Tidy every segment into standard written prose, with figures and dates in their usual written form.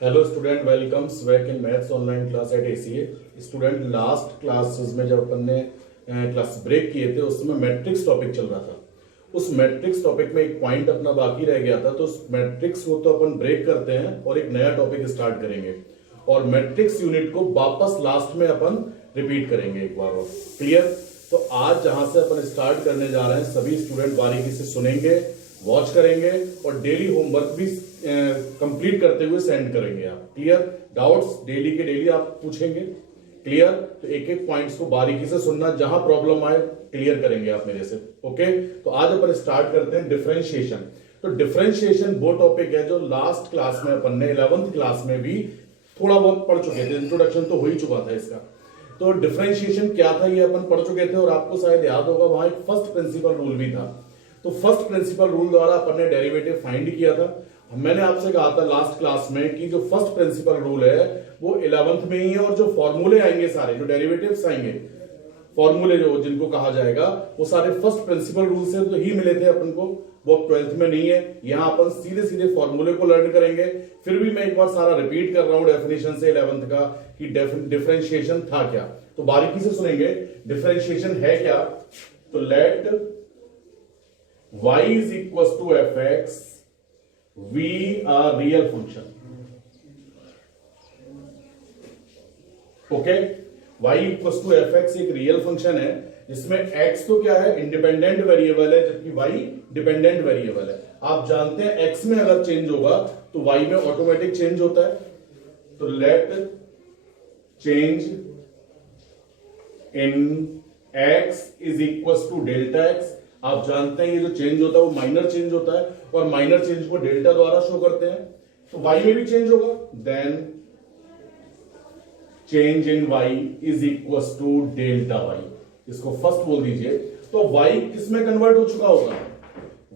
Hello student, welcomes back in maths online class at ACA. Student, last classes में जब अपन ने class break किए थे उसमें मैट्रिक्स टॉपिक चल रहा था। उस मैट्रिक्स टॉपिक में एक पॉइंट अपना बाकी रह गया था, तो उस मैट्रिक्स को तो अपन ब्रेक करते हैं और एक नया टॉपिक स्टार्ट करेंगे और मैट्रिक्स यूनिट को वापस लास्ट में अपन रिपीट करेंगे एक बार और। क्लियर? तो आज जहां से अपन स्टार्ट करने जा रहे हैं सभी स्टूडेंट बारीकी से सुनेंगे, वॉच करेंगे और डेली होमवर्क भी कंप्लीट करते हुए सेंड करेंगे आप। क्लियर? डाउट्स डेली के डेली आप पूछेंगे। क्लियर? तो एक एक पॉइंट्स को बारीकी से सुनना, जहां प्रॉब्लम आए क्लियर करेंगे आप मेरे से। ओके, तो आज अपन स्टार्ट करते हैं डिफरेंशिएशन। तो डिफरेंशिएशन वो टॉपिक है जो लास्ट क्लास में अपन ने 11th क्लास में भी थोड़ा बहुत पढ़ चुके थे, इंट्रोडक्शन तो हो ही चुका था इसका। तो डिफरेंशिएशन क्या था ये अपन पढ़ चुके थे और आपको शायद याद होगा वहां एक फर्स्ट प्रिंसिपल रूल भी था। तो फर्स्ट प्रिंसिपल रूल द्वारा अपन ने डेरिवेटिव फाइंड किया था। मैंने आपसे कहा था लास्ट क्लास में कि जो फर्स्ट प्रिंसिपल रूल है वो 11th में ही है और जो फॉर्मूले आएंगे सारे, जो डेरिवेटिव्स आएंगे, फॉर्मूले जो जिनको कहा जाएगा, वो सारे फर्स्ट प्रिंसिपल रूल से तो ही मिले थे अपन को, वो 12th में नहीं है। यहां अपन सीधे सीधे फॉर्मूले को लर्न करेंगे। फिर भी मैं एक बार सारा रिपीट कर रहा हूं डेफिनेशन से 11th का कि डिफरेंशिएशन था क्या। तो बारीकी से सुनेंगे डिफरेंशिएशन है क्या। तो let y is equals to fx, v a real function. Okay, y equals to fx एक रियल फंक्शन है जिसमें x तो क्या है, इंडिपेंडेंट वेरिएबल है, जबकि y डिपेंडेंट वेरिएबल है। आप जानते हैं x में अगर चेंज होगा तो y में ऑटोमेटिक चेंज होता है। तो let change in x is equals to delta x। आप जानते हैं ये जो चेंज होता है वो माइनर चेंज होता है और माइनर चेंज को डेल्टा द्वारा शो करते हैं। तो y में भी चेंज होगा, then change in y is equals to delta y। इसको फर्स्ट बोल दीजिए। तो y किस में कन्वर्ट हो चुका होगा?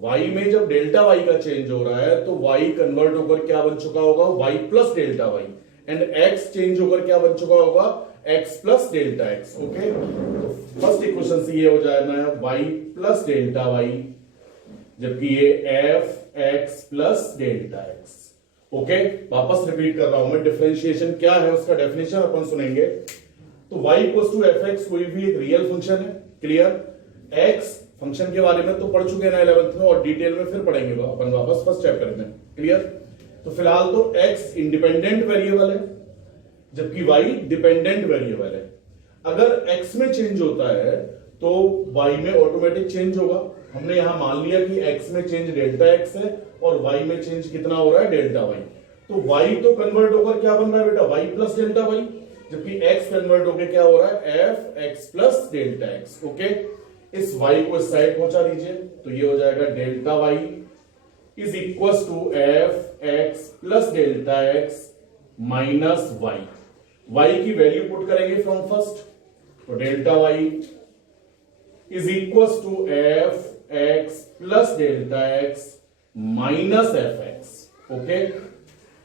y में जब डेल्टा y का चेंज हो रहा है तो y कन्वर्ट होकर क्या बन चुका होगा? y plus delta y। And x change होकर क्या बन चुका होगा? x plus delta x। Okay, तो फर्स्ट इक्वेशन से ये हो जाएगा y प्लस डेल्टा y, जबकि ये f x plus delta x। Okay, वापस रिपीट कर रहा हूं मैं, डिफरेंशिएशन क्या है उसका डेफिनेशन अपन सुनेंगे। तो y इक्वल्स टू fx कोई भी एक रियल फंक्शन है। क्लियर? x फंक्शन के बारे में तो पढ़ चुके हैं ना 11th में और डिटेल में फिर पढ़ेंगे अपन वापस फर्स्ट चैप्टर में। क्लियर? तो फिलहाल तो x इंडिपेंडेंट वेरिएबल है जबकि y डिपेंडेंट वेरिएबल है। अगर x में चेंज होता है तो y में ऑटोमेटिक चेंज होगा। हमने यहां मान लिया कि x में चेंज डेल्टा x है और y में चेंज कितना हो रहा है? Delta y। तो y तो कन्वर्ट होकर क्या बन रहा है बेटा? y प्लस डेल्टा y, जबकि x कन्वर्ट होकर क्या हो रहा है? f x plus delta x। Okay, इस y को इस साइड पहुंचा दीजिए तो ये हो जाएगा delta y is equal to f x plus delta x minus y। y की वैल्यू पुट करेंगे फ्रॉम फर्स्ट, तो delta y is equal to f x plus delta x minus f x. Okay,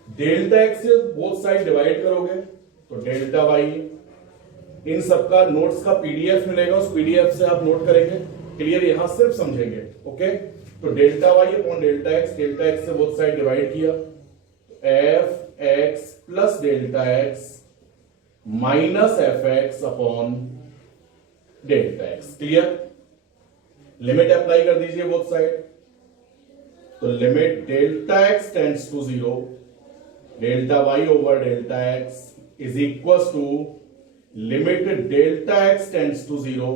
delta x से both side divide करोगे तो delta y, इन सबका notes का PDF मिलेगा, उस पीडीएफ से आप नोट करेंगे। क्लियर? यहां सिर्फ समझेंगे। ओके, तो delta y upon delta x से बोथ साइड डिवाइड किया, f x plus delta x minus f x upon delta x। Clear? Limit apply कर दीजिए बोथ साइड। तो limit delta x tends to 0, delta y over delta x is equal to limit delta x tends to 0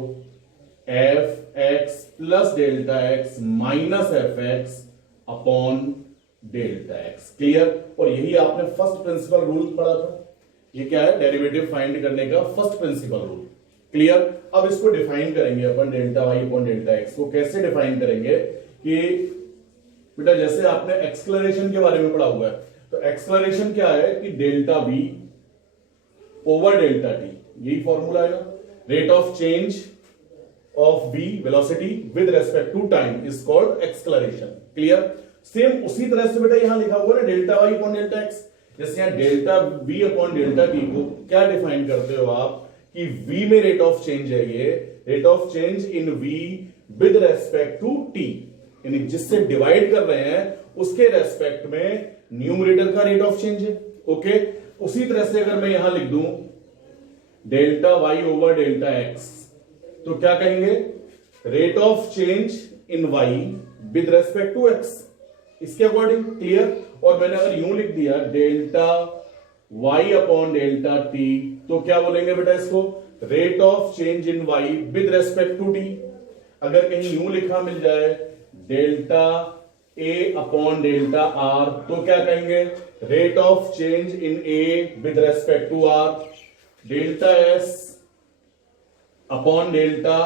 f x plus delta x minus f x upon delta x। Clear? और यही आपने first principle rule पढ़ा था। ये क्या है? Derivative find करने का फर्स्ट प्रिंसिपल रूल। क्लियर? अब इसको डिफाइन करेंगे अपन delta y upon delta x को। कैसे डिफाइन करेंगे कि बेटा जैसे आपने एक्सक्लरेशन के बारे में पढ़ा हुआ है, तो एक्सक्लरेशन क्या है कि delta v over delta t, यही फॉर्मूला है ना। Rate of change of v velocity with respect to time is called acceleration. Clear? Same उसी तरह से बेटा यहां लिखा हुआ है delta y upon delta x। जैसे यहां delta v upon delta t को क्या डिफाइन करते हो आप कि v में रेट ऑफ चेंज है, ये rate of change in v with respect to t, यानी जिससे डिवाइड कर रहे हैं उसके रेस्पेक्ट में न्यूमरेटर का रेट ऑफ चेंज है, ओके, उसी तरह से अगर मैं यहां लिख दूं delta y over delta x, तो क्या कहेंगे, rate of change in y with respect to x, इसके अकॉर्डिंग। क्लियर। और मैंने अगर यूं लिख दिया delta y upon delta t, तो क्या बोलेंगे बेटा इसको, rate of change in y with respect to t. अगर कहीं यूं लिखा मिल जाए डेल्टा ए अपॉन डेल्टा आर, तो क्या कहेंगे, rate of change in a with respect to r. Delta s upon delta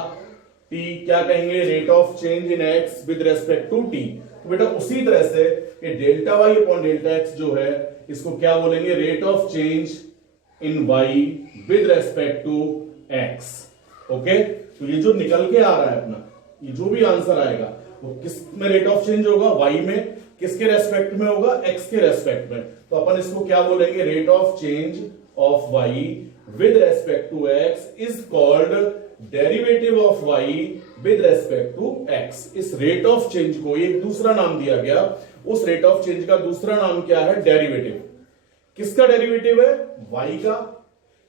t, क्या कहेंगे, rate of change in x with respect to t. तो बेटा उसी तरह से ये delta y upon delta x जो है, इसको क्या बोलेंगे, rate of change in y with respect to x. Okay, तो ये जो निकल के आ रहा है अपना, ये जो भी आंसर आएगा वो किस में रेट ऑफ चेंज होगा, वाई में, किसके रेस्पेक्ट में होगा, एक्स के रेस्पेक्ट में। तो अपन इसको क्या बोलेंगे, rate of change of y with respect to x is called derivative of y with respect to x. इस रेट ऑफ चेंज को एक दूसरा नाम दिया गया, उस रेट ऑफ चेंज का दूसरा नाम क्या है, डेरिवेटिव। किसका डेरिवेटिव है, वाई का।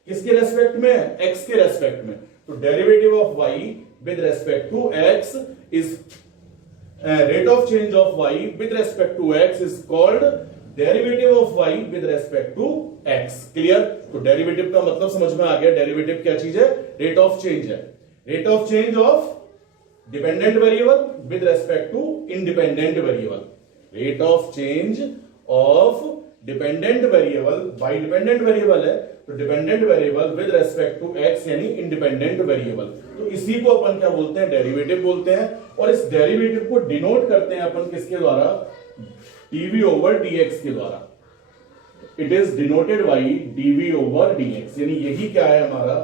किसके रेस्पेक्ट में, एक्स के रेस्पेक्ट में। तो derivative of y with respect to x is rate of change of y with respect to x is called derivative of y with respect to x. Clear. तो derivative का मतलब समझ में आ गया, डेरिवेटिव क्या चीज है, रेट ऑफ चेंज है। Rate of change of dependent variable with respect to independent variable. Rate of change of dependent variable, by dependent variable है तो dependent variable with respect to x यानी इंडिपेंडेंट वेरिएबल। तो इसी को अपन क्या बोलते हैं, डेरिवेटिव बोलते हैं। और इस डेरिवेटिव को डिनोट करते हैं अपन किसके द्वारा, डीवी ओवर डीएक्स के द्वारा। It is denoted by dv over dx, यानी यही क्या है हमारा,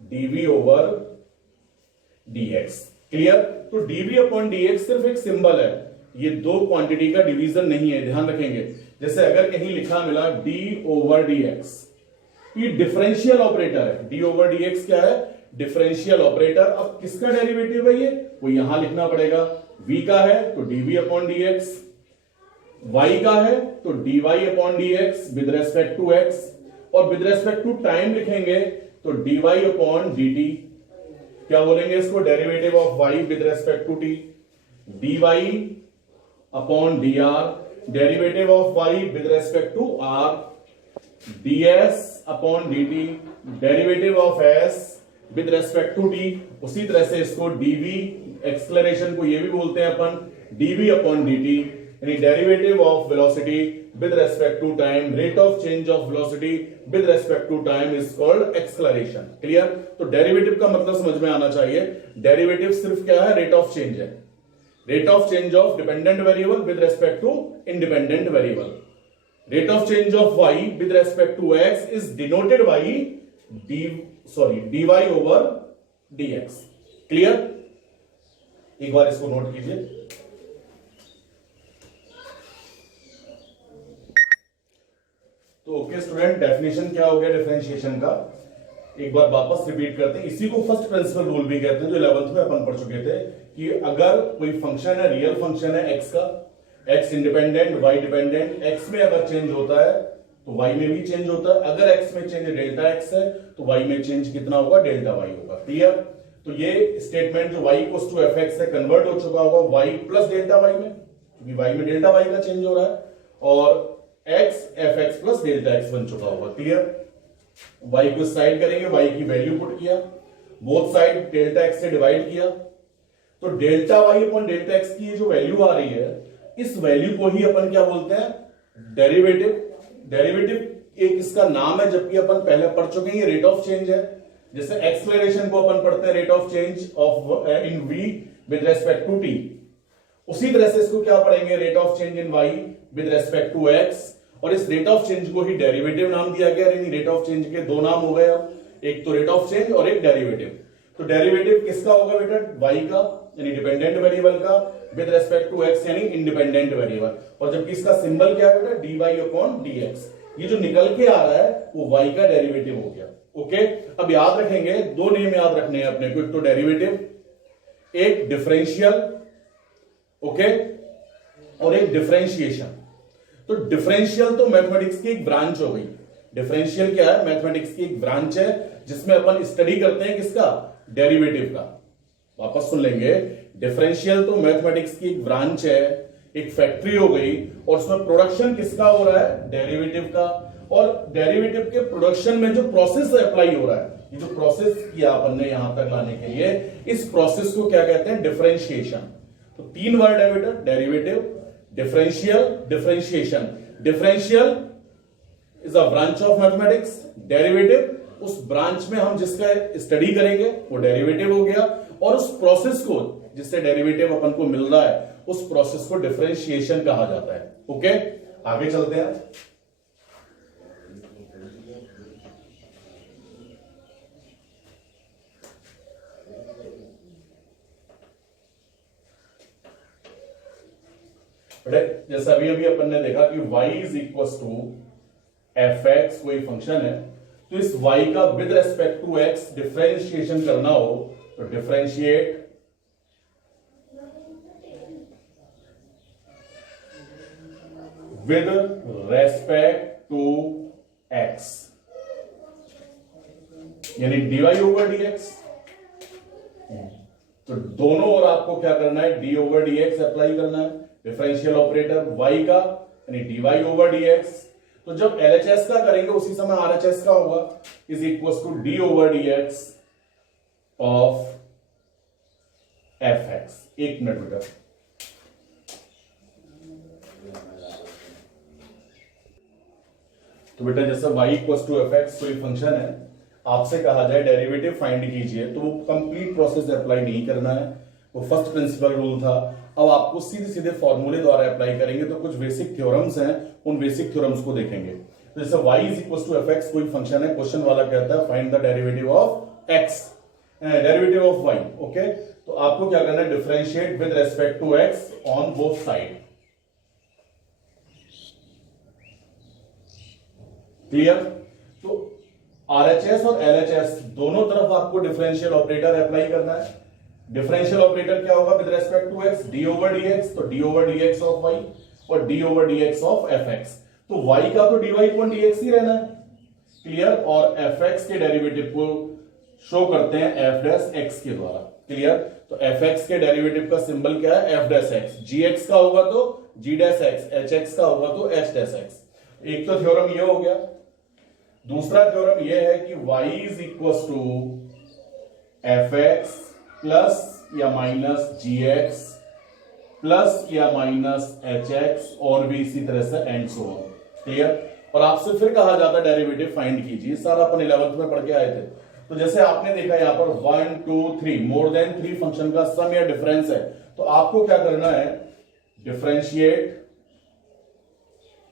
डीवी ओवर डीएक्स। क्लियर। तो डीवी अपॉन डीएक्स सिर्फ एक सिंबल है, ये दो क्वांटिटी का डिवीजन नहीं है, ध्यान रखेंगे। जैसे अगर कहीं लिखा मिला डी ओवर डीएक्स, ये डिफरेंशियल ऑपरेटर है। डी ओवर डीएक्स क्या है, डिफरेंशियल ऑपरेटर। अब किसका डेरिवेटिव है ये, वो यहां लिखना पड़ेगा। v का है तो dv अपॉन dx, y का है तो dy upon dx with respect to x, और विद रेस्पेक्ट टू टाइम लिखेंगे तो dy अपॉन dt। क्या बोलेंगे इसको, derivative of y with respect to t, dy upon dr, derivative of y with respect to r, ds upon dt, derivative of s with respect to t। उसी तरह से इसको dv, acceleration को ये भी बोलते हैं अपन, dv अपॉन dt, यानी derivative of velocity with respect to time, rate of change of velocity with respect to time is called acceleration. Clear. तो डेरिवेटिव का मतलब समझ में आना चाहिए, डेरिवेटिव सिर्फ क्या है, रेट ऑफ चेंज है। Rate of change of dependent variable with respect to independent variable. Rate of change of y with respect to x is denoted by dy over dx। Clear. एक बार इसको note कीजिए। तो okay student, definition क्या हो गया differentiation का, एक बार वापस रिपीट करते हैं। इसी को फर्स्ट प्रिंसिपल रूल भी कहते हैं, जो 11th में अपन पढ़ चुके थे, कि अगर कोई फंक्शन है, रियल फंक्शन है x का, x independent y dependent, x में अगर चेंज होता है तो y में भी चेंज होता है। अगर x में चेंज डेल्टा x है तो y में चेंज कितना होगा, डेल्टा y होगा। क्लियर। तो ये स्टेटमेंट जो y इक्वल्स टू fx से कन्वर्ट हो चुका होगा y प्लस डेल्टा y में, क्योंकि y में डेल्टा y का चेंज हो रहा है, और x fx plus delta x बन चुका होगा। क्लियर। y को साइड करेंगे, y की वैल्यू पुट किया, बोथ साइड डेल्टा x से डिवाइड किया, तो delta y upon delta x की जो वैल्यू आ रही है, इस वैल्यू को ही अपन क्या बोलते हैं, डेरिवेटिव। डेरिवेटिव एक इसका नाम है, जबकि अपन पहले पढ़ चुके हैं, रेट ऑफ चेंज है। जैसे एक्सलेरेशन को अपन पढ़ते हैं rate of change of in v with respect to t, उसी तरह से इसको क्या पढ़ेंगे, rate of change in y with respect to x। और इस रेट ऑफ चेंज को ही डेरिवेटिव नाम दिया गया, यानी रेट ऑफ चेंज के दो नाम हो गए अब, एक तो रेट ऑफ चेंज और एक डेरिवेटिव। तो डेरिवेटिव किसका होगा बेटा, y का यानी डिपेंडेंट वेरिएबल का, विद रेस्पेक्ट टू x यानी इंडिपेंडेंट वेरिएबल। और जबकि इसका सिंबल क्या है बेटा, dy अपॉन dx। ये जो निकल के आ रहा है वो y का डेरिवेटिव हो गया। ओके। अब याद रखेंगे, दो नेम याद रखने हैं अपने को, एक तो डेरिवेटिव, एक डिफरेंशियल, ओके, और एक डिफरेंशिएशन। तो डिफरेंशियल तो मैथमेटिक्स की एक ब्रांच हो गई, डिफरेंशियल क्या है? मैथमेटिक्स की एक ब्रांच है जिसमें अपन स्टडी करते हैं किसका? डेरिवेटिव का। वापस सुन लेंगे, डिफरेंशियल तो मैथमेटिक्स की एक ब्रांच है, एक फैक्ट्री हो गई, और उसमें प्रोडक्शन किसका हो रहा है? डेरिवेटिव का। और डेरिवेटिव के प्रोडक्शन में जो प्रोसेस अप्लाई हो रहा है, ये जो प्रोसेस किया अपन ने यहां तक लाने के लिए, इस प्रोसेस को क्या कहते हैं? डिफरेंशिएशन। तो तीन वर्ड है बेटा, derivative, differential, differentiation. Differential is a branch of mathematics, derivative उस ब्रांच में हम जिसका स्टडी करेंगे वो डेरिवेटिव हो गया, और उस प्रोसेस को जिससे डेरिवेटिव अपन को मिल रहा है उस प्रोसेस को डिफरेंशिएशन कहा जाता है। ओके, आगे चलते हैं। जैसा अभी अपन ने देखा कि y is equal to f x कोई फंक्शन है, तो इस y का with respect to x differentiation करना हो तो differentiate with respect to x, यानी dy ओवर dx। तो दोनों ओर आपको क्या करना है? d ओवर dx अप्लाई करना है, डिफरेंशियल ऑपरेटर y का यानी dy ओवर dx। तो जब LHS का करेंगे उसी समय RHS का होगा, is equal to d over dx of fx। एक मिनट बेटा, तो बेटा जैसे y इक्वल टू fx कोई फंक्शन है, आपसे कहा जाए डेरिवेटिव फाइंड कीजिए, तो वो कंप्लीट प्रोसेस अप्लाई नहीं करना है, वो फर्स्ट प्रिंसिपल रूल था। अब आपको सीधे सीधे फॉर्मूले द्वारा अप्लाई करेंगे, तो कुछ बेसिक थ्योरम्स हैं, उन बेसिक थ्योरम्स को देखेंगे। तो जैसे y is equal to fx कोई फंक्शन है, क्वेश्चन वाला कहता है find the derivative of x, derivative of y। Okay, तो आपको क्या करना है? Differentiate with respect to x on both side. Clear? तो RHS और LHS दोनों तरफ आपको डिफरेंशियल ऑपरेटर अप्लाई करना है। डिफरेंशियल ऑपरेटर क्या होगा? With respect to x, d over dx, तो d over dx of y और d over dx of fx। तो y का तो dy अपॉन dx ही रहना है। क्लियर? और fx के डेरिवेटिव को शो करते हैं f डैश x के द्वारा। क्लियर? तो fx के डेरिवेटिव का सिंबल क्या है? f dash x। gx का होगा तो g डैश x, hx का होगा तो h डैश x। एक तो थ्योरम ये हो गया। दूसरा थ्योरम ये है कि y is equal to fx plus या माइनस gx प्लस या माइनस hx, और भी इसी तरह से एंड सो ऑन। क्लियर? और आपसे फिर कहा जाता है डेरिवेटिव फाइंड कीजिए, सारा अपन 11th में पढ़ के आए थे। तो जैसे आपने देखा यहां पर 1 2 3 मोर देन 3 फंक्शन का सम या डिफरेंस है, तो आपको क्या करना है? Differentiate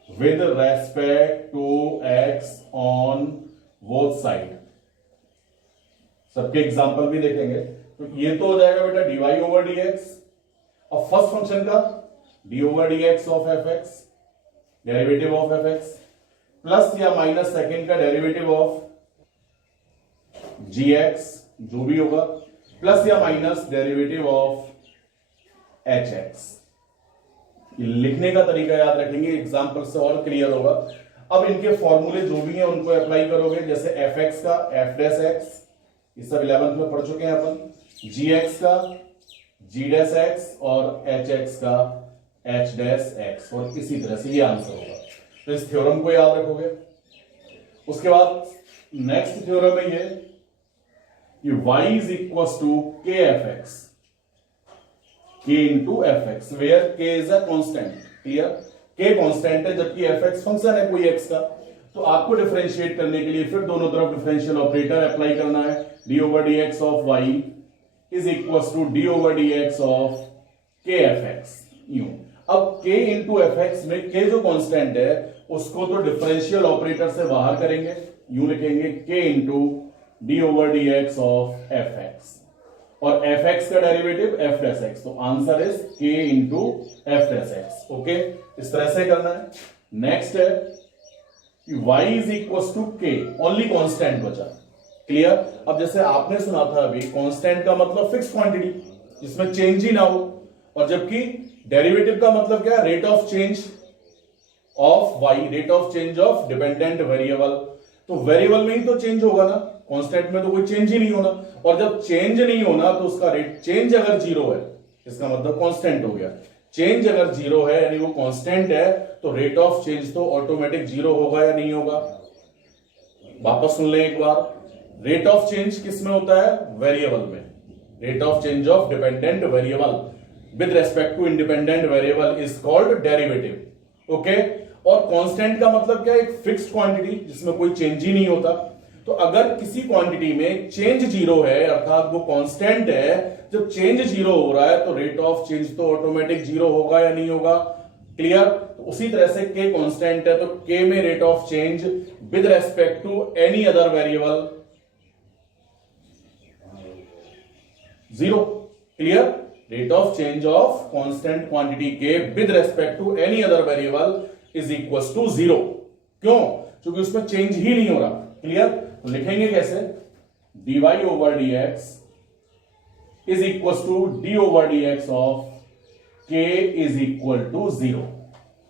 with respect to x on both side. सबके एग्जांपल भी देखेंगे। तो ये तो हो जाएगा बेटा dy ओवर dx। अब फर्स्ट फंक्शन का d over dx of fx, derivative of fx, plus या माइनस सेकंड का डेरिवेटिव ऑफ gx, जो भी होगा, प्लस या माइनस डेरिवेटिव ऑफ hx। लिखने का तरीका याद रखेंगे, एग्जांपल से और क्लियर होगा। अब इनके फॉर्मूले जो भी हैं उनको अप्लाई करोगे, जैसे fx का f डैश x, ये सब 11th में पढ़ चुके हैं अपन, gx का g डैश x और hx का h डैश x, और इसी तरह से ये आंसर होगा। तो इस थ्योरम को याद रखोगे। उसके बाद नेक्स्ट थ्योरम है ये कि y is equal to k f x, k into f x, where k is a constant. Clear? k constant है जबकि एफ एक्स फंक्शन है कोई x का। तो आपको डिफरेंशिएट करने के लिए फिर दोनों तरफ डिफरेंशियल ऑपरेटर अप्लाई करना है। d over d x of y is equal to d over d x of k f x. यूं अब k इंटू एफ एक्स में k जो कांस्टेंट है उसको तो डिफरेंशियल ऑपरेटर से बाहर करेंगे, यूं लिखेंगे k into d over d x of f x, और एफ एक्स का डेरिवेटिव एफ डैश एक्स। तो answer is k into f dash x. Okay, इस तरह से करना है। नेक्स्ट है कि y is equal to k, only constant बचा। क्लियर? अब जैसे आपने सुना था अभी, कांस्टेंट का मतलब फिक्स क्वांटिटी जिसमें चेंज ही ना हो, और जबकि डेरिवेटिव का मतलब क्या है? Rate of change of y, rate of change of dependent variable. तो वेरिएबल में ही तो चेंज होगा ना, कांस्टेंट में तो कोई चेंज ही नहीं होना। और जब चेंज नहीं होना तो उसका रेट, चेंज अगर जीरो है इसका मतलब कांस्टेंट हो गया, चेंज अगर जीरो है यानी वो कांस्टेंट है, तो रेट ऑफ चेंज तो ऑटोमेटिक जीरो होगा या नहीं होगा। वापस सुन लें एक बार, रेट ऑफ चेंज किस में होता है, वेरिएबल में। Rate of change of dependent variable with respect to independent variable is called derivative. Okay, और कांस्टेंट का मतलब क्या है, एक फिक्स्ड क्वांटिटी जिसमें कोई चेंज ही नहीं होता। तो अगर किसी क्वांटिटी में चेंज जीरो है अर्थात वो कांस्टेंट है, जब चेंज जीरो हो रहा है तो रेट ऑफ चेंज तो ऑटोमेटिक जीरो होगा या नहीं होगा। क्लियर। तो उसी तरह से के कांस्टेंट है तो के में rate of change with respect to any other variable zero. Clear. Rate of change of constant quantity के with respect to any other variable is equal to zero. क्यों? क्योंकि उसमें चेंज ही नहीं हो रहा। क्लियर। तो लिखेंगे कैसे, dy over dx is equal to d over dx of k is equal to zero.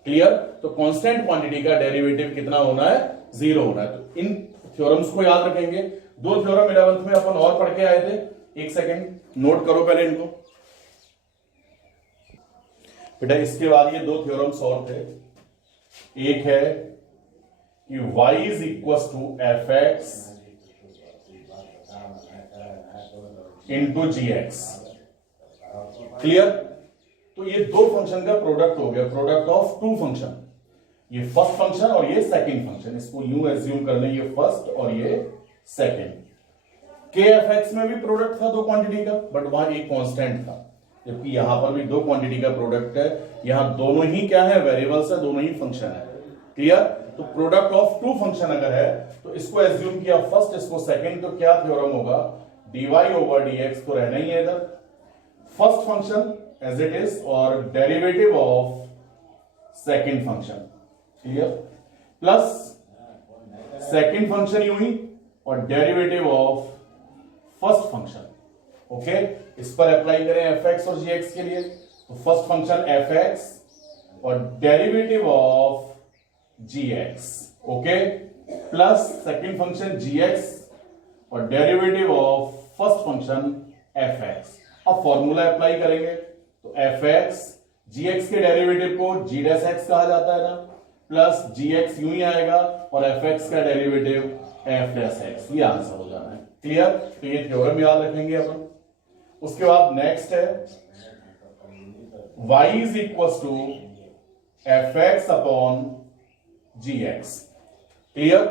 Clear. तो कांस्टेंट क्वांटिटी का डेरिवेटिव कितना होना है, जीरो होना है। तो इन थ्योरम्स को याद रखेंगे। दो थ्योरम 11th में अपन और पढ़ के आए थे, एक सेकेंड नोट करो पहले इनको बेटा। इसके बाद ये दो थ्योरम्स और थे। एक है कि y is equal to f x into g x. Clear. तो ये दो फंक्शन का प्रोडक्ट हो गया, प्रोडक्ट ऑफ टू फंक्शन। ये फर्स्ट फंक्शन और ये सेकंड फंक्शन, इसको यूं एज्यूम कर लें, ये फर्स्ट और ये सेकंड। के एफ एक्स में भी प्रोडक्ट था दो क्वांटिटी का, बट वहां एक कांस्टेंट था, जबकि यहां पर भी दो क्वांटिटी का प्रोडक्ट है। यहां दोनों ही क्या है, वेरिएबल्स है, दोनों ही फंक्शन है। क्लियर। तो प्रोडक्ट ऑफ टू फंक्शन अगर है तो इसको एज्यूम किया फर्स्ट, इसको सेकंड, तो क्या थ्योरम होगा, dy ओवर dx तो रहना ही है इधर, first function as it is और derivative of second function. Clear. Plus second function यूं ही और derivative of first function. Okay, इस पर अप्लाई करें fx और gx के लिए, तो फर्स्ट फंक्शन fx और derivative of gx। Okay, plus second function gx और derivative of first function fx। अब फॉर्मूला अप्लाई करेंगे तो fx, gx के डेरिवेटिव को g डैश x कहा जाता है ना, प्लस gx यूं ही आएगा और fx का डेरिवेटिव f डैश x, ये आंसर हो जाना है। क्लियर। तो ये थ्योरम याद रखेंगे अपन। उसके बाद नेक्स्ट है y is equal to fx upon gx। Clear.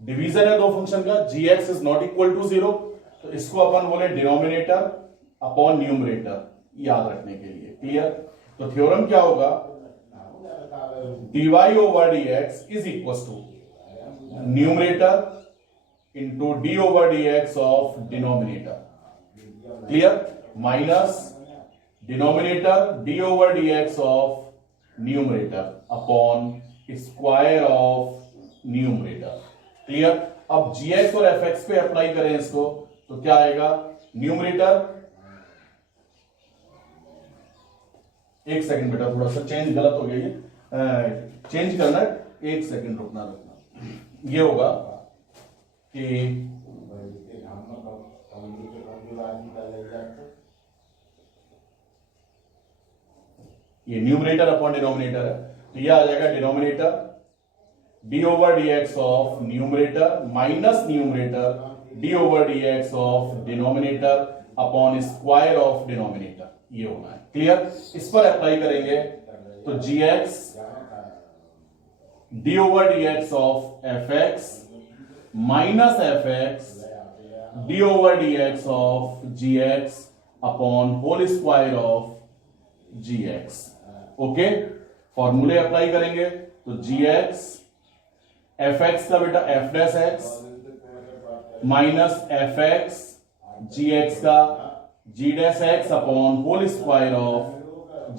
Division है दो फंक्शन का, gx is not equal to zero, तो इसको अपन बोले डिनोमिनेटर अपॉन न्यूमरेटर, याद रखने के लिए। क्लियर। तो थ्योरम क्या होगा, dy over dx is equal to numerator into d over dx of denominator. Clear. Minus denominator d over dx of numerator upon square of numerator. Clear. अब gx और fx पे अप्लाई करें इसको तो क्या आएगा, न्यूमरेटर, एक सेकंड बेटा थोड़ा सा चेंज गलत हो गया, ये चेंज करना है, एक सेकंड रुकना। ये होगा कि ये न्यूमरेटर अपॉन डिनोमिनेटर है, तो ये आ जाएगा denominator d over dx of numerator minus numerator d over dx of denominator upon square of denominator, ये होना है। क्लियर। इस पर अप्लाई करेंगे तो gx d over dx of fx minus fx d over dx of gx upon whole square of gx। Okay, फॉर्मूले apply करेंगे तो gx fx का बेटा f dash x minus fx gx का g dash x upon whole square of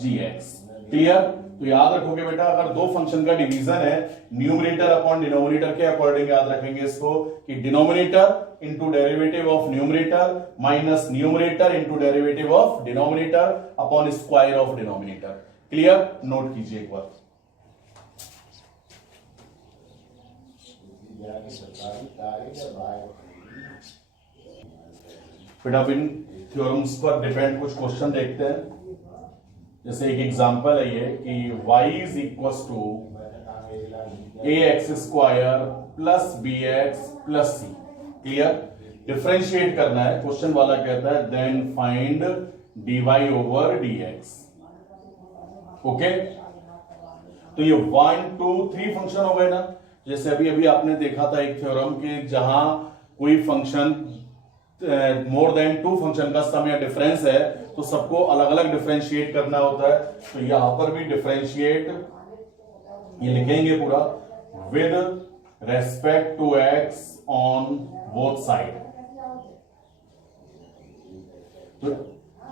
gx। Clear. तो याद रखोगे बेटा, अगर दो फंक्शन का डिवीजन है न्यूमरेटर अपॉन डिनोमिनेटर के अकॉर्डिंग याद रखेंगे इसको कि denominator into derivative of numerator minus numerator into derivative of denominator upon square of denominator. Clear. Note कीजिए एक बार। फिर अब इन थ्योरम्स पर डिपेंड कुछ क्वेश्चन देखते हैं। जैसे एक एग्जांपल है ये कि y is equal to ax square plus bx plus c। Clear? Differentiate करना है। क्वेश्चन वाला कहता है then find dy over dx। Okay, तो ये 1 2 3 फंक्शन हो गए ना। जैसे अभी अभी आपने देखा था एक थ्योरम कि जहां कोई फंक्शन मोर देन 2 फंक्शन का सम या डिफरेंस है तो सबको अलग अलग डिफरेंशिएट करना होता है। तो यहां पर भी डिफरेंशिएट ये लिखेंगे पूरा with respect to x on both side. तो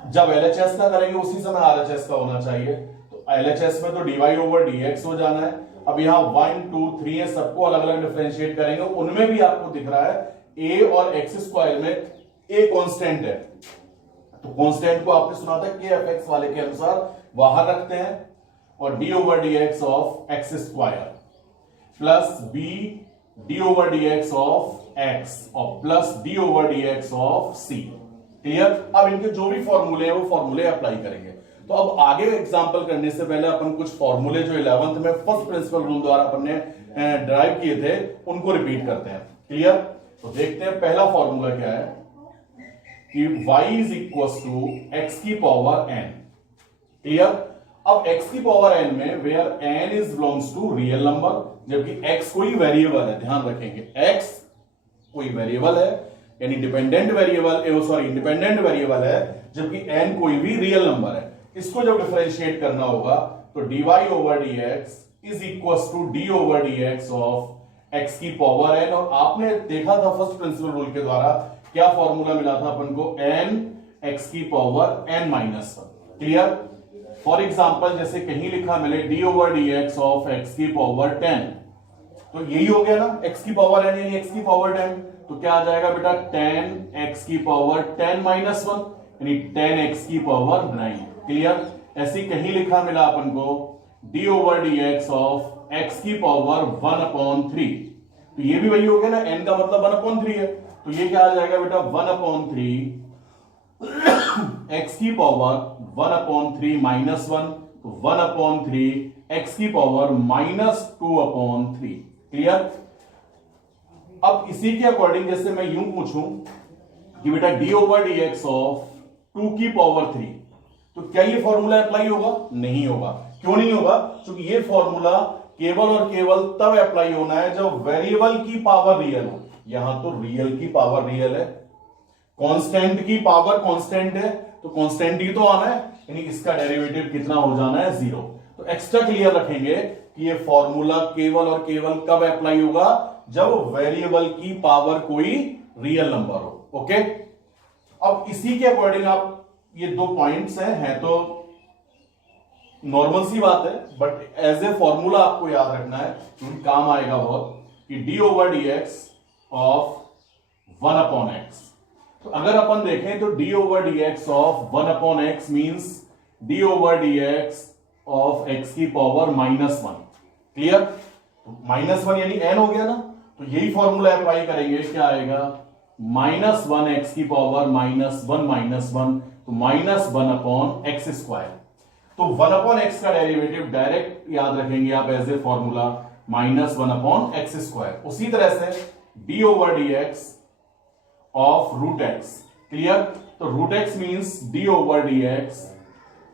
जब LHS का करेंगे उसी समय RHS का होना चाहिए। तो LHS में तो dy ओवर dx हो जाना है। अब यहां 1 2 3 है, सबको अलग अलग डिफरेंशिएट करेंगे। उनमें भी आपको दिख रहा है a और x स्क्वायर में a कांस्टेंट है, तो कांस्टेंट को आपने सुना था कि fx वाले के अनुसार बाहर रखते हैं और d over dx of x square plus b d over dx of x और plus d over dx of c। Clear? अब इनके जो भी फॉर्मूले हैं वो फॉर्मूले अप्लाई करेंगे। तो अब आगे एग्जांपल करने से पहले अपन कुछ फॉर्मूले जो 11th में फर्स्ट प्रिंसिपल रूल द्वारा अपन ने ड्राइव किए थे उनको रिपीट करते हैं। क्लियर? तो देखते हैं पहला फॉर्मूला क्या है कि y is equal to x की पावर n। क्लियर? अब x की पावर n में where n is belongs to real number, जबकि x कोई वेरिएबल है। ध्यान रखेंगे x कोई वेरिएबल है, यानी dependent variable sorry independent variable है, जबकि n कोई भी रियल नंबर है। इसको जब डिफरेंशिएट करना होगा तो dy over dx is equal to d over dx of x की पावर n। और आपने देखा था फर्स्ट प्रिंसिपल रूल के द्वारा क्या फॉर्मूला मिला था अपन को, n x की power n minus 1। Clear? For example जैसे कहीं लिखा मिले d over dx of x की पावर 10, तो यही हो गया ना x की पावर n यानी x की पावर 10। तो क्या आ जाएगा बेटा 10x की पावर 10 माइनस 1 यानी 10x की पावर 9। क्लियर? ऐसे कहीं लिखा मिला अपन को d over dx of x की पावर 1/3, तो ये भी वही हो गया ना, n का मतलब 1/3 है। तो ये क्या आ जाएगा बेटा 1/3 x की पावर 1/3 माइनस 1, तो 1/3 x की पावर माइनस 2/3। क्लियर? अब इसी के अकॉर्डिंग जैसे मैं यूं पूछूं कि बेटा d ओवर dx ऑफ 2 की पावर 3, तो क्या ये फॉर्मूला अप्लाई होगा? नहीं होगा। क्यों नहीं होगा? क्योंकि ये फॉर्मूला केवल और केवल तब अप्लाई होना है जब वेरिएबल की पावर रियल हो। यहां तो रियल की पावर रियल है, कांस्टेंट की पावर कांस्टेंट है, तो कांस्टेंट ही तो आना है, यानी इसका डेरिवेटिव कितना हो जाना है 0। तो एक्स्ट्रा क्लियर रखेंगे कि ये फॉर्मूला केवल और केवल कब अप्लाई होगा? जब वेरिएबल की पावर कोई रियल नंबर हो। ओके, अब इसी के अकॉर्डिंग आप ये 2 पॉइंट्स हैं तो नॉर्मल सी बात है, बट एज ए फॉर्मूला आपको याद रखना है क्योंकि काम आएगा बहुत, कि d over dx of 1/x। तो अगर अपन देखें तो d over dx of 1/x means d over dx of x की पावर -1। क्लियर? -1 यानी n हो गया ना, तो यही फॉर्मूला अप्लाई करेंगे। क्या आएगा? -1 x की पावर -1 तो -1/x स्क्वायर। तो 1/x का डेरिवेटिव डायरेक्ट याद रखेंगे आप as a formula -1/x square. उसी तरह से d over dx of √x। Clear? तो √x means d over dx,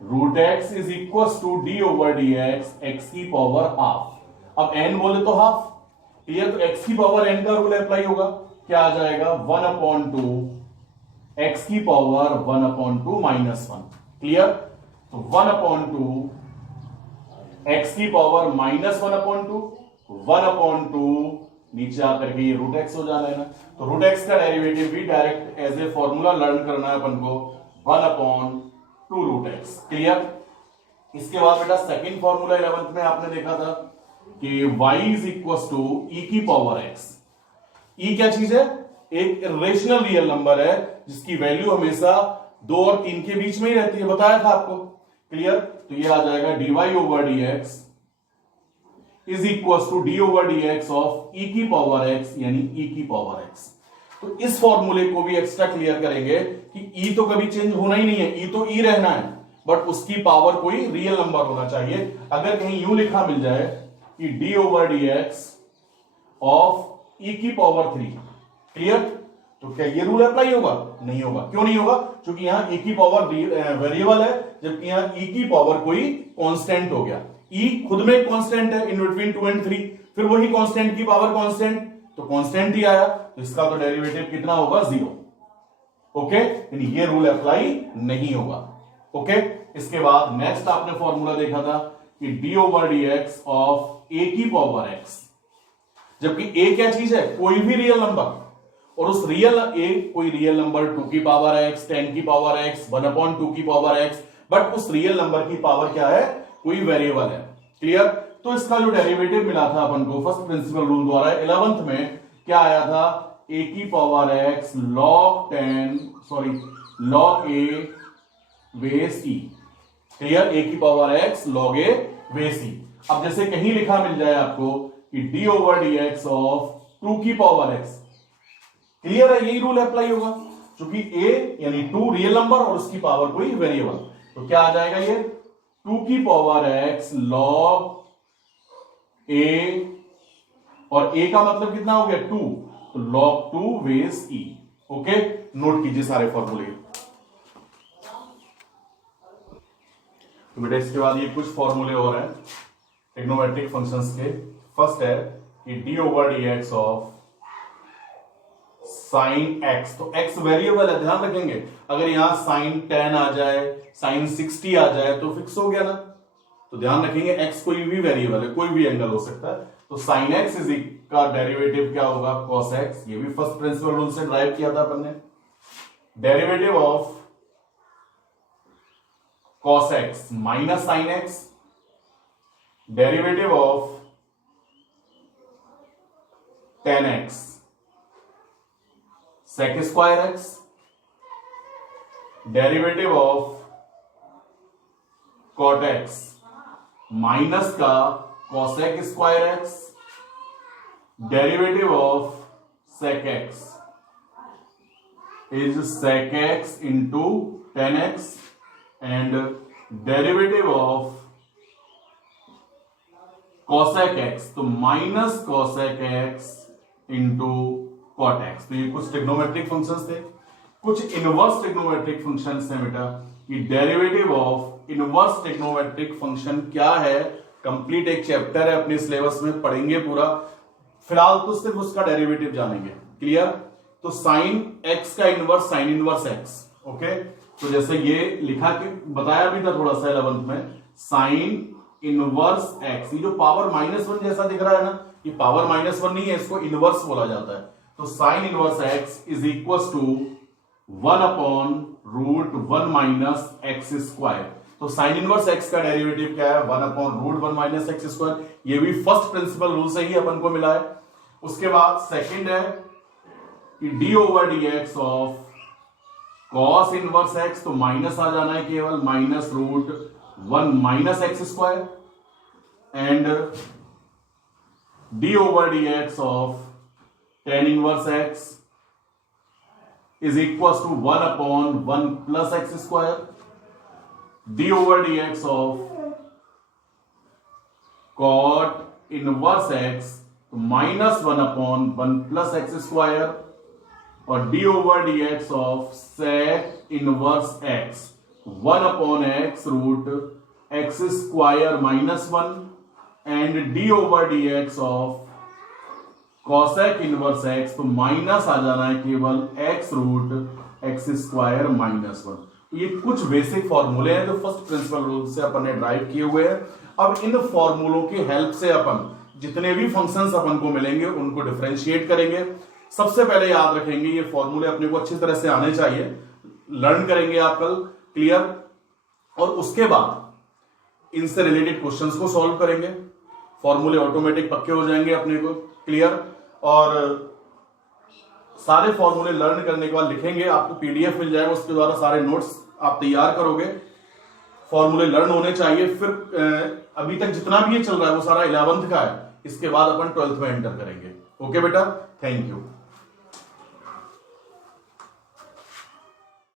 √x is equal to d over dx x की पावर हाफ। अब n बोले तो हाफ। क्लियर? तो x की पावर n का रूल अप्लाई होगा। क्या आ जाएगा? 1/2 x की पावर 1/2 -1। क्लियर? तो 1/2 x की पावर -1/2, 1/2 नीचे आकर के ये √x हो जाना है ना। तो √x का डेरिवेटिव भी direct as a formula learn करना है अपन को, 1/2 √x। क्लियर? इसके बाद बेटा सेकंड फॉर्मूला 11th में आपने देखा था कि y is equal to e की पावर x। e क्या चीज है? एक इरेशनल रियल नंबर है जिसकी वैल्यू हमेशा 2 और 3 के बीच में ही रहती है, बताया था आपको। क्लियर? तो ये आ जाएगा dy over dx is equal to d over d x of e की पावर एक्स यानी ई की पावर एक्स। तो इस फॉर्मूले को भी एक्स्ट्रा क्लियर करेंगे कि ई तो कभी चेंज होना ही नहीं है, ई तो ई रहना है, बट उसकी पावर कोई रियल नंबर होना चाहिए। अगर कहीं यूं लिखा मिल जाए कि d over d x of e की पावर 3, क्लियर, तो क्या ये रूल अप्लाई होगा? नहीं होगा। क्यों नहीं होगा? क्योंकि यहां ई की पावर वेरिएबल है, जबकि यहां ई की पावर कोई कांस्टेंट हो गया। ई खुद में कांस्टेंट है इन बिटवीन 2 और 3, फिर वही कांस्टेंट की पावर कांस्टेंट, तो कांस्टेंट ही आया, तो इसका तो डेरिवेटिव कितना होगा? 0। ओके, यानी ये रूल अप्लाई नहीं होगा। ओके, इसके बाद नेक्स्ट आपने फॉर्मूला देखा था कि d over d x of a की पावर एक्स, जबकि ए क्या चीज है? कोई भी रियल नंबर, और उस रियल ए कोई रियल नंबर 2 की पावर एक्स, 10 की पावर एक्स, 1/2 की पावर एक्स, बट उस रियल नंबर की पावर क्या है? कोई वेरिएबल है। क्लियर? तो इसका जो डेरिवेटिव मिला था अपन को फर्स्ट प्रिंसिपल रूल द्वारा 11th में, क्या आया था? ए की पावर एक्स log ए बेस ई। क्लियर? ए की पावर एक्स log ए बेस ई। अब जैसे कहीं लिखा मिल जाए आपको कि d over d x of 2 की पावर एक्स, क्लियर है, यही रूल अप्लाई होगा, क्योंकि a यानी 2 रियल नंबर और उसकी पावर कोई वेरिएबल, तो क्या आ जाएगा ये? 2 की पावर x log a, और a का मतलब कितना हो गया? 2, तो log 2 base e। Okay, note कीजिए सारे फॉर्मूले। तो बेटा इसके बाद ये कुछ फॉर्मूले और हैं ट्रिग्नोमेट्रिक फंक्शंस के। फर्स्ट है कि d over d x of sine x, तो एक्स वेरिएबल है, ध्यान रखेंगे। अगर यहां साइन 10 आ जाए, साइन 60 आ जाए तो फिक्स हो गया ना, तो ध्यान रखेंगे एक्स कोई भी वेरिएबल है, कोई भी एंगल हो सकता है। तो साइन एक्स इज का डेरिवेटिव क्या होगा? Cos x. ये भी फर्स्ट प्रिंसिपल रूल से ड्राइव किया था अपन ने। Derivative of cos x minus sine x, derivative of tan x sec square x, derivative of cot x minus का cosec square x, derivative of sec x is sec x into tan x, and derivative of cosec x तो minus cosec x into cot x. तो ये कुछ trigonometric functions थे। कुछ inverse trigonometric functions हैं बेटा, कि derivative of inverse trigonometric function क्या है, कंप्लीट एक चैप्टर है अपने सिलेबस में, पढ़ेंगे पूरा। फिलहाल तो सिर्फ उसका डेरिवेटिव जानेंगे। क्लियर? तो साइन एक्स का inverse sine inverse x. Okay, तो जैसे ये लिखा कि बताया भी था थोड़ा सा 11th में, साइन इनवर्स एक्स, ये जो पावर -1 जैसा दिख रहा है ना, ये पावर -1 नहीं है, इसको इनवर्स बोला जाता है। तो sine inverse x is equal to 1/√1 minus x square. तो साइन इनवर्स एक्स का डेरिवेटिव क्या है? 1/√1 माइनस एक्स स्क्वायर। ये भी फर्स्ट प्रिंसिपल रूल से ही अपन को मिला है। उसके बाद सेकंड है कि d over d x of cos inverse x, तो माइनस आ जाना है केवल, -√1 minus x square, and D over d x of tan inverse x is equals to 1/1 plus x square, d over dx of cot inverse x तो -1/1 plus x square, और d over dx of sec inverse x 1/x root x square -1, and d over dx of cosec inverse x तो minus आ जाना है केवल x√x square -1। ये कुछ basic फॉर्मूले हैं जो फर्स्ट प्रिंसिपल रूल से अपन ने ड्राइव किए हुए हैं। अब इन फॉर्मूलों की हेल्प से अपन जितने भी फंक्शंस अपन को मिलेंगे उनको डिफरेंशिएट करेंगे। सबसे पहले याद रखेंगे ये फॉर्मूले अपने को अच्छी तरह से आने चाहिए, लर्न करेंगे आप कल। क्लियर? और उसके बाद इनसे रिलेटेड क्वेश्चंस को सॉल्व करेंगे, फॉर्मूले ऑटोमेटिक पक्के हो जाएंगे अपने को। क्लियर? और सारे फॉर्मूले लर्न करने के बाद लिखेंगे, आपको पीडीएफ मिल जाएगा, उसके द्वारा सारे नोट्स आप तैयार करोगे। फॉर्मूले लर्न होने चाहिए। फिर अभी तक जितना भी ये चल रहा है वो सारा 11th का है, इसके बाद अपन 12th में एंटर करेंगे। ओके बेटा, थैंक यू।